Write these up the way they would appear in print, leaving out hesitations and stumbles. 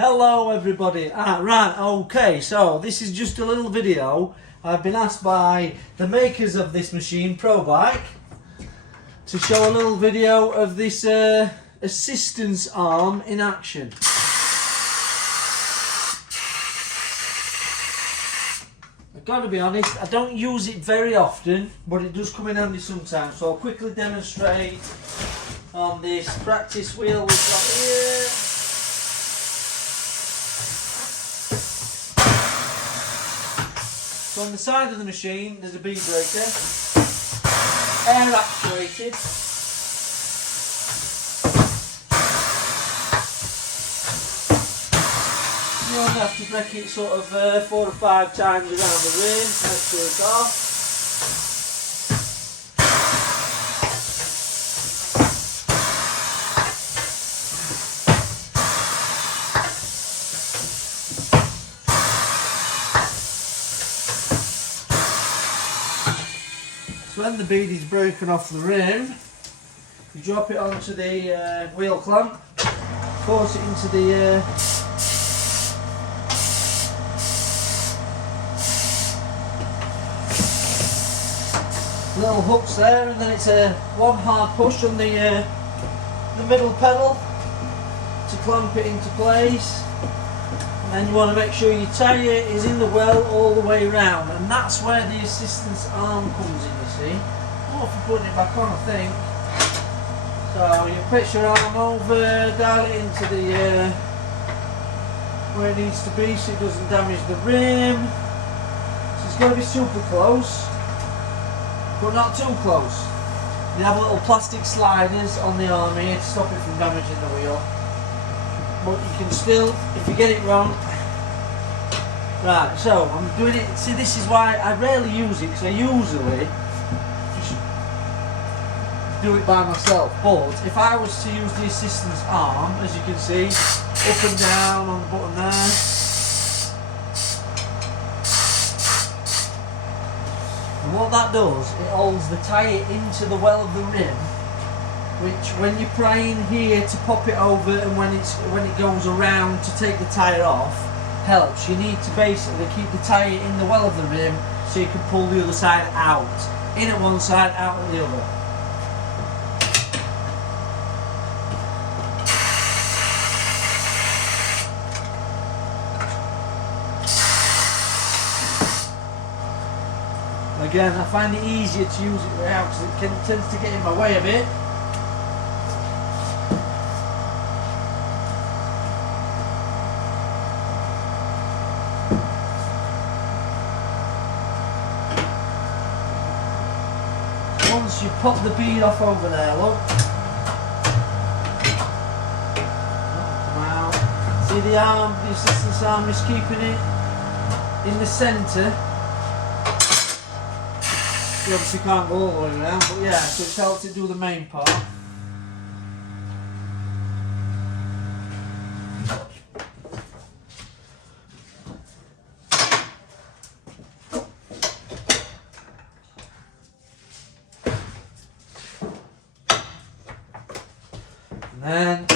Hello everybody. Right, okay, so this is just a little video. I've been asked by the makers of this machine, ProBike, to show a little video of this assistance arm in action. I've got to be honest, I don't use it very often, but it does come in handy sometimes. So I'll quickly demonstrate on this practice wheel we've got here. So on the side of the machine there's a bead breaker, air actuated. You only have to break it sort of 4 or 5 times around the rim to make sure it's off. So when the bead is broken off the rim, you drop it onto the wheel clamp, force it into the little hooks there, and then it's one hard push on the middle pedal to clamp it into place. And then you want to make sure your tyre is in the well all the way around, and that's where the assistance arm comes in, you see. More for putting it back on, I think. So you pitch your arm over, dial it into the where it needs to be so it doesn't damage the rim. So it's got to be super close, but not too close. You have little plastic sliders on the arm here to stop it from damaging the wheel. But you can still, if you get it wrong. Right, so I'm doing it. See, this is why I rarely use it, because I usually just do it by myself. But if I was to use the assistance arm, as you can see, up and down on the button there. And what that does, it holds the tyre into the well of the rim, which when you're prying here to pop it over and when it goes around to take the tyre off, helps. You need to basically keep the tyre in the well of the rim so you can pull the other side out. In at one side, out at the other. Again, I find it easier to use it without, because it tends to get in my way a bit. Once you pop the bead off over there, look. Come out. See the arm, the assistance arm is keeping it in the centre. You obviously can't go all the way around, but yeah, so it's helped it do the main part. And then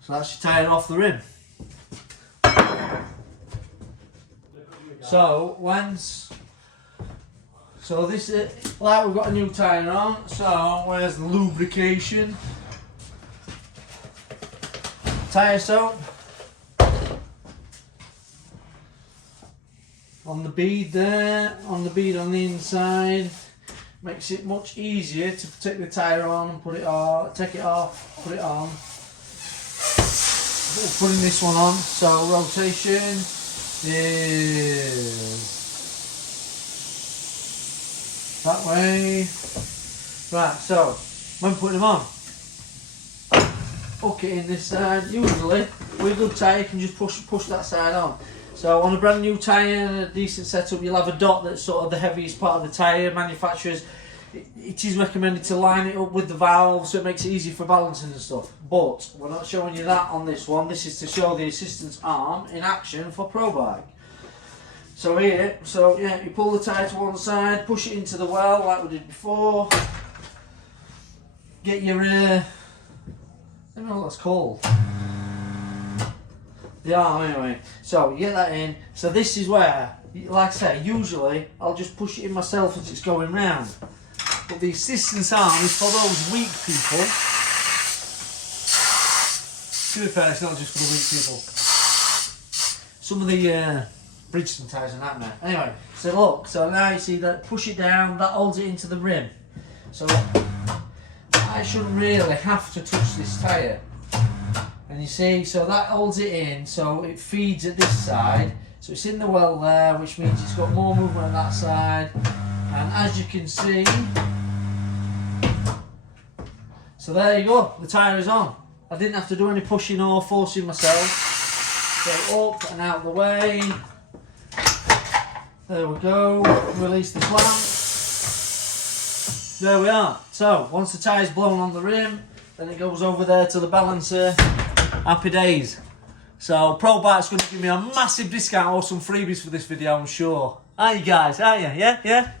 so that's your tyre off the rim. So this is like we've got a new tyre on. So where's the lubrication? Tyre soap on the bead there, on the bead on the inside. Makes it much easier to take the tyre on and put it on, take it off, put it on. Putting this one on, so rotation is that way. Right, so when putting them on, hook it in this side. Usually with a good tyre you can just push that side on. So on a brand new tyre and a decent setup, you'll have a dot that's sort of the heaviest part of the tyre. Manufacturers, it is recommended to line it up with the valve so it makes it easy for balancing and stuff. But we're not showing you that on this one. This is to show the assistance arm in action for ProBike. So here, so yeah, you pull the tyre to one side, push it into the well like we did before, get your, I don't know what that's called. The arm anyway. So you get that in. So this is where, like I say, usually I'll just push it in myself as it's going round. But the assistance arm is for those weak people. To be fair, it's not just for the weak people. Some of the Bridgestone tyres are a nightmare. Anyway, so look, so now you see that, push it down, that holds it into the rim. So I shouldn't really have to touch this tyre. And you see, so that holds it in, so it feeds at this side. So it's in the well there, which means it's got more movement on that side. And as you can see, so there you go, the tyre is on. I didn't have to do any pushing or forcing myself. So up and out of the way. There we go, release the clamp. There we are. So once the tyre's blown on the rim, then it goes over there to the balancer. Happy days. So ProBike's going to give me a massive discount or some freebies for this video, I'm sure. Are you guys? Are you? Yeah?